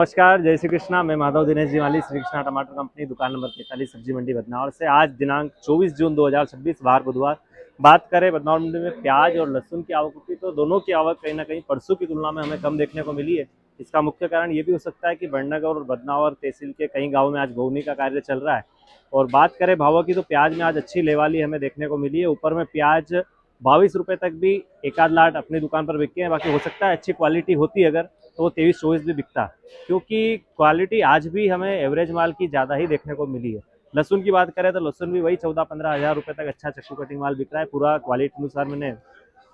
नमस्कार, जय श्री कृष्णा। मैं माधव दिनेश जीवाली, श्री कृष्णा टमाटर कंपनी, दुकान नंबर 45, सब्जी मंडी बदनौर से। आज दिनांक 24 जून 2026 बार बुधवार। बात करें बदनौर मंडी में प्याज और लहसुन की आवक की, तो दोनों की आवक कहीं ना कहीं परसों की तुलना में हमें कम देखने को मिली है। इसका मुख्य कारण ये भी हो सकता है कि बड़नगर और बदनौर तहसील के कई गाँव में आज बोवनी का कार्य चल रहा है। और बात करें भावों की, तो प्याज में आज अच्छी लेवाली हमें देखने को मिली है। ऊपर में प्याज 22 रुपये तक भी एक आध लाट अपनी दुकान पर बिके हैं। बाकी हो सकता है अच्छी क्वालिटी होती अगर तो वो 23-24 भी बिकता, क्योंकि क्वालिटी आज भी हमें एवरेज माल की ज़्यादा ही देखने को मिली है। लहसुन की बात करें तो लहसुन भी वही 14-15 हज़ार रुपये तक अच्छा चक्कू कटिंग माल बिक रहा है। पूरा क्वालिटी अनुसार मैंने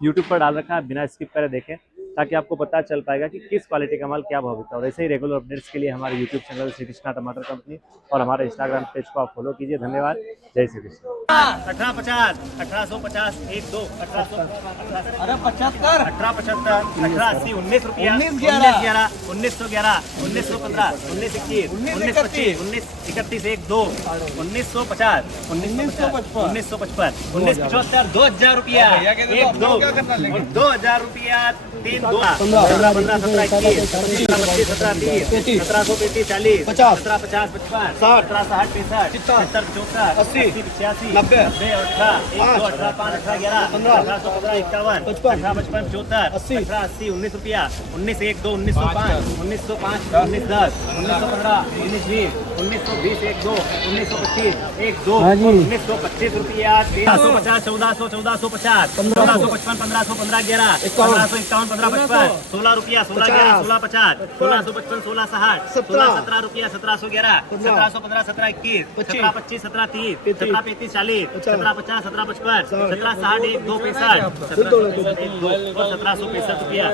यूट्यूब पर डाल रखा है, बिना स्किप करे देखें ताकि आपको पता चल पाएगा कि किस क्वालिटी का माल क्या भाव बिकता है। और ऐसे ही रेगुलर अपडेट्स के लिए हमारे यूट्यूब चैनल श्री कृष्णा टमाटर कंपनी और हमारे इंस्टाग्राम पेज को आप फॉलो कीजिए। धन्यवाद। जय श्री कृष्ण। 1850, 1850, 1 2 1800, अरे 75, 1875, 1880, 19 रुपया, 1911, 1911, 1915, 1921, 1925, 1931, 1 2 1950, 1955, 1975, 2000 रुपया, 1 2 2000 रुपया, 3 2 15 15 17 21 25 17 30 1735 40 50 17 50 55 17 60 65 70 74 80 85 90 18 1 2 18 5 18 11 15 18 51 18 55 74 18 80 19 रुपया 19 1 2 1905 1905 1910 1915 1920 1920 1 2 1925 1 2 1925 रुपया 1350 1400 1450 1455 1500 15 11 1551 15 55 16 रुपया 16 11 16 50 1655 16 60 16 17 रुपया 1711 1715 17 21 17 25 17 30 17 35 40 17 50 17 55 17 60 1 2 65 17 2 और 1765 रुपया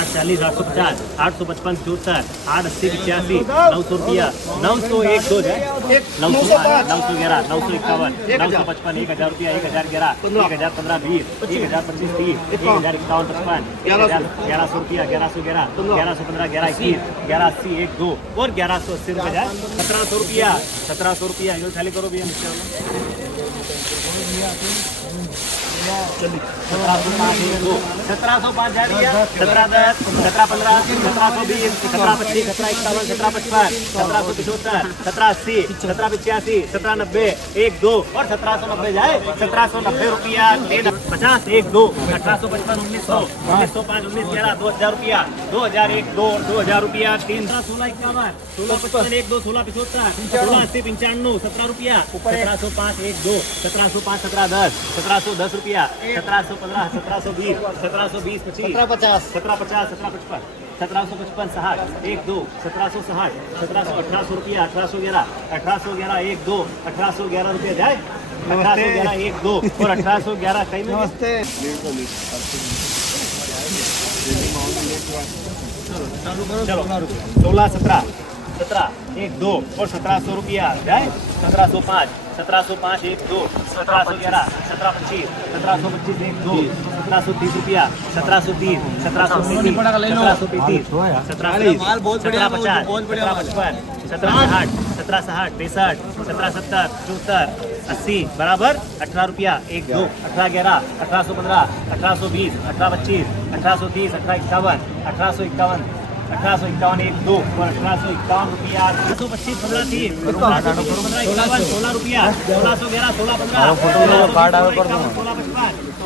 8 40 850 855 74 8 80 85 900 रुपया 901 2 जाए 911 951 955 1000 रुपया 1011 1015 20 1025 30 1051 55 1100 रुपया 1111 1115 1121 1180 1 2 और 1180 रुपया जाए 1700 रुपया 1700 रुपया यो खाली करो भैया नीचे 1705 जा रही है 17 10 17 15 1720 17 25 17 51 17 55 1775 17 80 17 85 17 90 1 2 और 1790 जाए 1790 रुपया 50 1 2 1855 1900 1905 19 11 2000 रुपया 2001 2 और 2000 रुपया 3 16 51 16 55 1 2 16 75 16 80 95 17 रुपया 1705 1 2 1705 17 10 1710 रुपया 1715 1720 1720 25 1750 1750 1755 1755 60 1 2 1760 1800 रुपया 1811 1 2 1811 रुपया जाए 1811 1 2 और 1811 कहीं में नमस्ते। चलो 16 17 17 1 2 और 1700 रुपया जाए 1705 1705 1 2 1711 1725 1725 1 2 1730 रुपया 1730 1735 1735 माल बहुत बढ़िया, बहुत बढ़िया माल। 1760 1760 65 1770 74 80 बराबर 18 रुपया 1 2 18 11 1815 1820 1825 1830 1851 1851 1851 1 2 और 1851 रुपया 1825 15 30 16 रुपया 1611 16 15 1660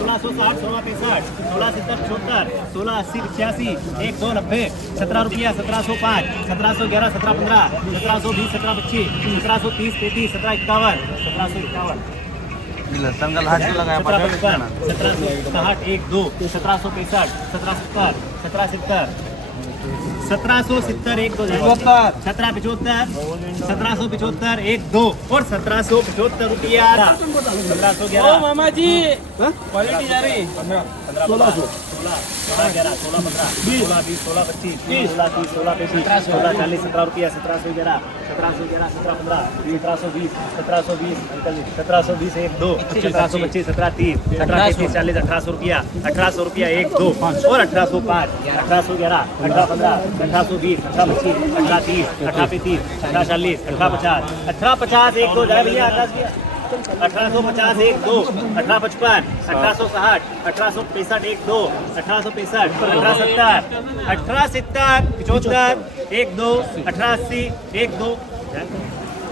16 65 16 70 74 16 80 85 1 2 90 17 रुपया 1705 1711 17 15 1720 17 25 1730 33 17 51 1751 लहसुन का लाट लगाया 1760 1 2 1765 1770 1770 1770 1 2 1775 1775 1 2 और 1775 रुपया 1511 मामा जी क्वालिटी जा रही 1600 16 11 16 15 16 20 16 25 16 30 16 35 16 40 17 रुपया 1711 1711 17 15 1720 1720 1720 1 2 1725 17 30 17 30 40 1800 रुपया 1 2 और 1805 1811 18 15 1820 18 25 18 30 18 35 18 40 18 50 1 2 जाए भैया आकाश भैया 1850 एक दो 1855 1860 1865 एक दो 1865 1870 1870 एक दो 1880 एक दो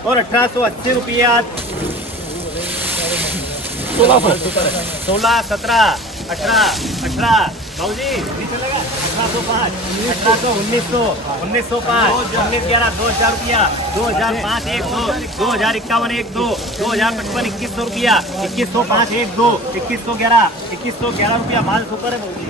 और 1880 रुपया 16 17 18 18 भाऊजी नीचे लगा 1805 1800 1900 1905 1911 2000 रुपया 2005 एक दो 2051 एक दो 2055 2100 रुपया 2105 एक दो 2111 रुपया माल सुपर है भाऊजी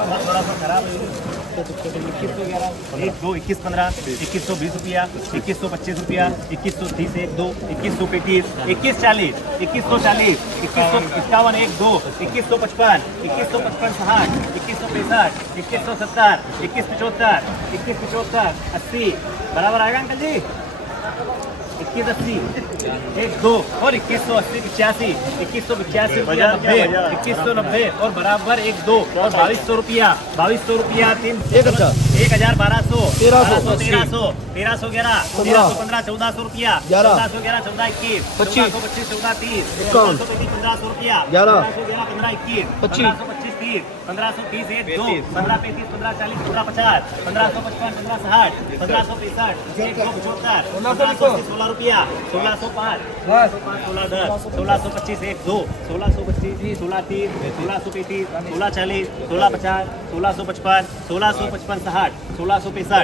थोड़ा सा खराब है 2111 एक दो 2115 2120 रुपया 2125 रुपया 2130 एक दो 2135 2140 2140 2151 एक दो 2155 2155 60 2165 2170 2175 2175 80 बराबर आएगा अंकल जी 2180 एक दो और 2180 85 2185 रुपया 90 2190 और बराबर एक दो और 2200 रुपया 3 1200 1300 1311 1315 1400 रुपया 1411 14 21 25 14 30 1500 रुपया 1511 15 21 25 1530 एक दो 1535 1540 1550 1555 1560 1565 एक दो 75 16 रुपया 1605 1610 1625 एक दो 1625 1630 1635 1640 1650 1655 1655 60 1665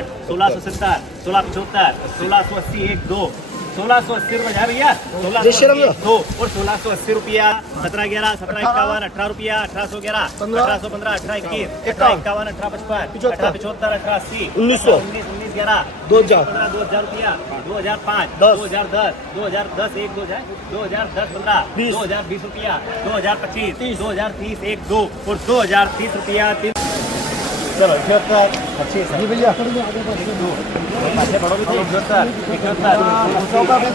1670 1675 1680 एक दो 1680 रुपया है भैया 1680 दो और 1680 रुपया 1711 1751 18 रुपया 1811 1815 1821 1851 1855 1875 1880 1900 1911 2000 रुपया 2005 2010 2010 एक दो 2010 15 2020 रुपया 2025 2030 एक दो और 2030 रुपया चलो 78 अच्छी सही भैया पाछे बढ़ो भी थे 78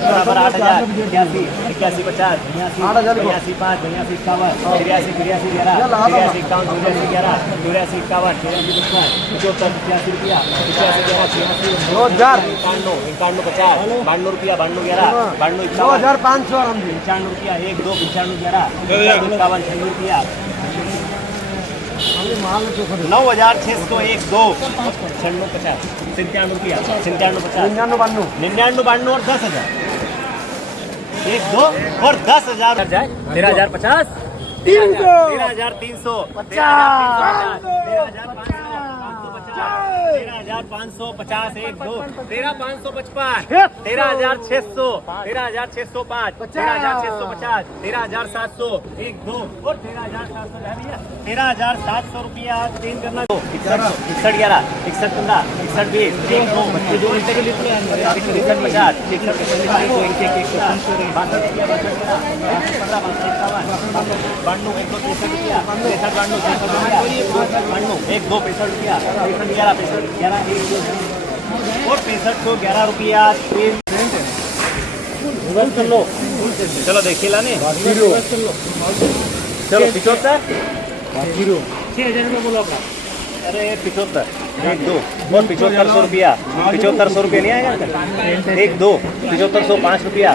बराबर 8000 81 81 50 82 82 5 82 51 83 83 11 83 51 84 11 84 51 75 रुपया 85 11 91 50 92 रुपया 92 11 92 2500 95 रुपया 1 2 95 11 51 रुपया 9600 एक दो 96 50 97 रुपया 97 50 99 92 और 10,000 एक दो और 10,000 जाए 13,050 13,300 13,550 एक दो 13,555 13,600 13,605 13,650 13,700 एक दो और 13,700 भैया 13,700 रुपया तीन करना दो 61 11 61 15 61 20 एक दो 61 50 92 एक दो 63 रुपया 92 एक दो 65 रुपया 11 एक दो और 65 को 11 रुपया तीन सुन लो चलो देखिए लाने चलो 75 6,000 में बोलो अपना अरे 75 एक दो और 7500 रुपया 7500 रुपया नहीं आएगा एक दो 7500 5 रुपया